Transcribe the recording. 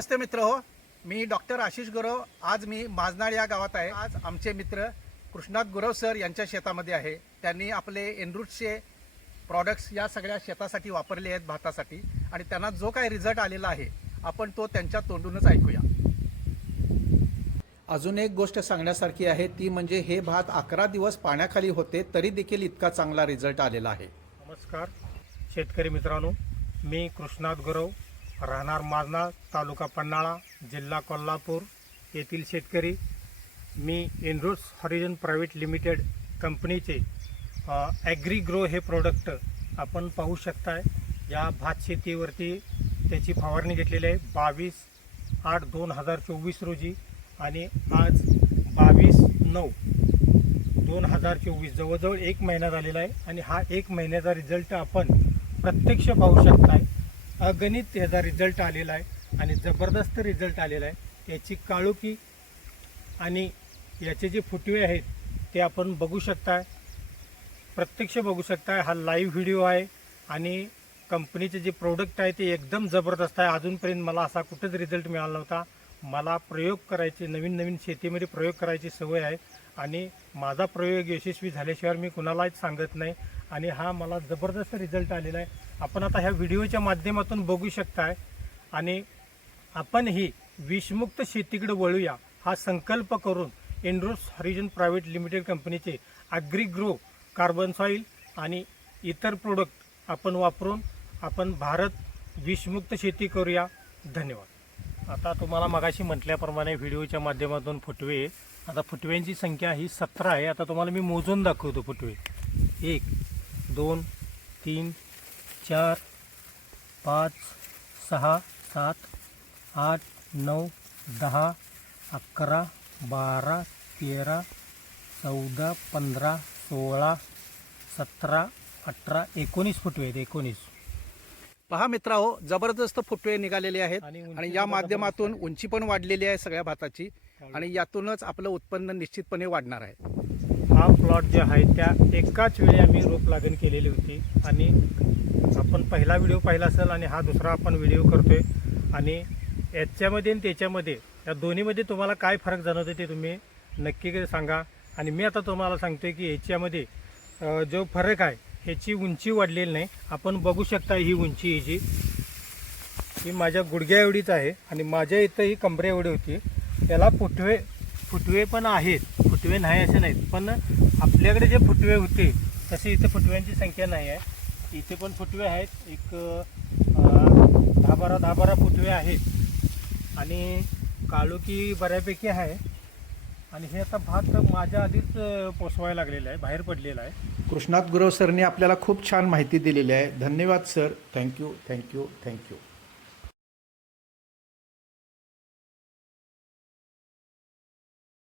नमस्ते मित्र हो. मी डॉक्टर आशिष गुरव. आज मी माजनाळ या गावात आहे. आज आमचे मित्र कृष्णात गुरव सर यांच्या शेतामध्ये आहे. त्यांनी आपले एनरूटचे प्रॉडक्ट्स या सगळ्या शेतासाठी वापरले आहेत भातासाठी. आणि त्यांना जो काही रिझल्ट आलेला आहे आपण तो त्यांच्या तोंडूनच ऐकूया. अजून एक गोष्ट सांगण्यासारखी आहे. ती म्हणजे हे भात अकरा दिवस पाण्याखाली होते तरी देखील इतका चांगला रिझल्ट आलेला आहे. नमस्कार. शेतकरी मित्रांनो मी कृष्णात गुरव. राहणार माजना तालुका पन्हाळा जिल्हा कोल्हापूर येथील शेतकरी. मी एनरूट्स हॉरिजन प्रायव्हेट लिमिटेड कंपनीचे ॲग्रीग्रो हे प्रोडक्ट आपण पाहू शकताय. या भात शेतीवरती त्याची फवारणी घेतलेली आहे बावीस आठ दोन हजार चोवीस रोजी आणि आज बावीस नऊ दोन हजार चोवीस जवळजवळ एक महिना झालेला आहे आणि हा एक महिन्याचा रिझल्ट आपण प्रत्यक्ष पाहू शकताय. अगणित याचा रिझल्ट आलेला आहे आणि जबरदस्त रिझल्ट आलेला आहे. याची काळुकी आणि याचे जे फुटवे आहेत ते आपण बघू शकताय प्रत्यक्ष बघू शकताय हा लाईव्ह व्हिडिओ आहे आणि कंपनीचे जे प्रोडक्ट आहे ते एकदम जबरदस्त आहे. अजूनपर्यंत मला असा कुठेच रिझल्ट मिळाला नव्हता. मला प्रयोग करायचे नवीन नवीन शेतीमध्ये प्रयोग करायची सवय आहे आणि माझा प्रयोग यशस्वी झाल्याशिवाय मी कुणालाच सांगत नाही. आणि हा मला जबरदस्त रिझल्ट आलेला आहे. आपण आता ह्या व्हिडिओच्या माध्यमातून बघू शकताय. आणि आपणही विषमुक्त शेतीकडे वळूया. हा संकल्प करून एनरोस हरिजन प्रायव्हेट लिमिटेड कंपनीचे अग्रिग्रो कार्बन सॉईल आणि इतर प्रोडक्ट आपण वापरून आपण भारत विषमुक्त शेती करूया. धन्यवाद. आता तुम्हाला मगाशी म्हटल्याप्रमाणे व्हिडिओच्या माध्यमातून फुटवे. आता फुटव्यांची संख्या ही सतरा आहे. आता तुम्हाला मी मोजून दाखवतो फुटवे. एक दोन तीन चार पाच सहा सात आठ नऊ दहा अकरा बारा तेरा चौदा पंधरा सोळा सतरा अठरा एकोणीस फुटवे आहेत एकोणीस. पहा मित्र हो जबरदस्त फुटवे निघालेले आहेत आणि या माध्यमातून. उंची पण वाढलेली आहे सगळ्या भाताची आणि यातूनच आपलं उत्पन्न निश्चितपणे वाढणार आहे. हा प्लॉट जे आहे त्या एकाच वेळी आम्ही रोप लागण केलेली होती आणि आपण पहिला व्हिडिओ पाहिला असेल आणि हा दुसरा आपण व्हिडिओ करतोय. आणि याच्यामध्ये आणि त्याच्यामध्ये या दोन्हीमध्ये तुम्हाला काय फरक जाणवते ते तुम्ही नक्की सांगा. आणि मी आता तुम्हाला सांगतोय की याच्यामध्ये जो फरक आहे ह्याची उंची वाढलेली नाही. आपण बघू शकता ही उंची ही जी. ही माझ्या गुडघ्या एवढीच आहे आणि माझ्या इथं ही कमरे एवढी होती. त्याला फुटवे फुटवे पण आहेत. फुटवे नाही असे नाहीत. पण आपल्याकडे जे फुटवे होते तसे इथे फुटव्यांची संख्या नाही आहे. इथे पण फुटवे आहेत. एक दहा बारा दहा बारा फुटवे आहेत. आणि काळोखी बऱ्यापैकी आहे. आणि हे आता भात माझ्या आधीच पोसवायला लागलेलं आहे बाहेर पडलेला आहे. कृष्णात गुरव सरने आपल्याला खूप छान माहिती दिलेली आहे. धन्यवाद सर. Thank you thank you thank you